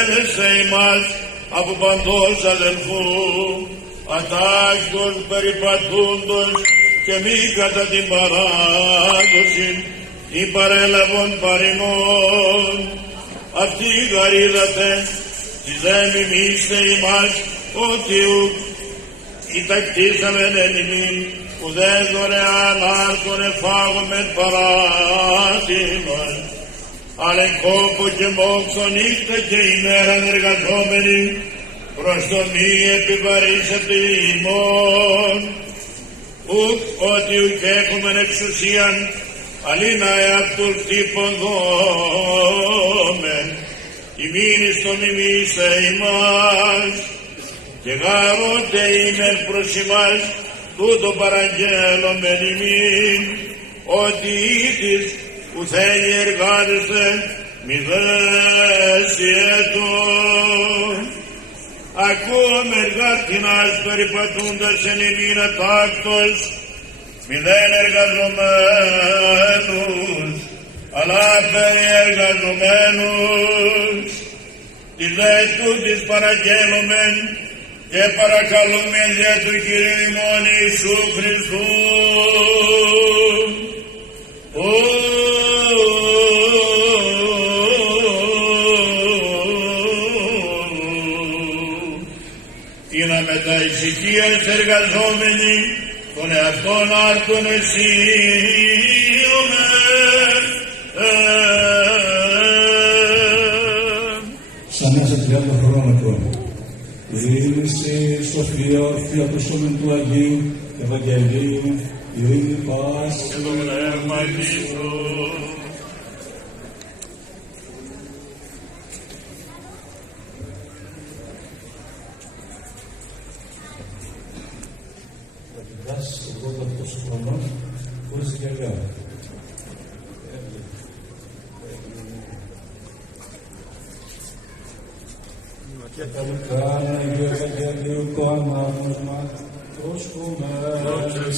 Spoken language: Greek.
ελέγχεσαι ημάς από παντός αδελφού, ατάκτος περιπατούντος και μη κατά την παράδοση ή παρέλαβον παροιμών. Αυτοί γαρίδατε της δε μιμήστε ημάς ότι ουκ ητακτήσαμεν εν ημίν ουδέ δωρεάν άρτον εφάγομεν παράτημον, αλλά εν κόπο και μόξο νύχτα και ημέραν εργαζόμενοι προς το μη επιβαρύσατε ημών. Ουκ ότι ουκ έχομεν εξουσίαν αλίνα εαυτούς τύπων δόμεν, ημίν εις το μιμήστε ημάς, και γάρονται ημεν προς ημάς τούτο παραγγέλωμεν ημίν, ότι ήτης ουθένει εργάζεστε μη δέσιετον. Ακούω εργάτηνας περιπατούντας εν ημίν ατάκτος, μη δεν εργαζομένους, αλλά περιεργαζομένους. Της δε τούτης παραγγέλωμεν και παρακαλούμε δια του Κυρίου ημών Ιησού Χριστού. Είναι μετά ησυχίας εργαζόμενοι τον εαυτόν άρτον εσύομεν. Σαν μέσα 30 χρόνια ειρήνη στη σοφία ορθή ακούσομεν του Αγίου Ευαγγελίου, ειρήνη πας Και το πνεύμα Χριστού. θα την δάσεις στον πρώτο αυτός χρονών χωρίς γυαλιά. Και τα λουκάνα Αγίου Ευαγγελίου το ανάγνωσμα προσκομμέν.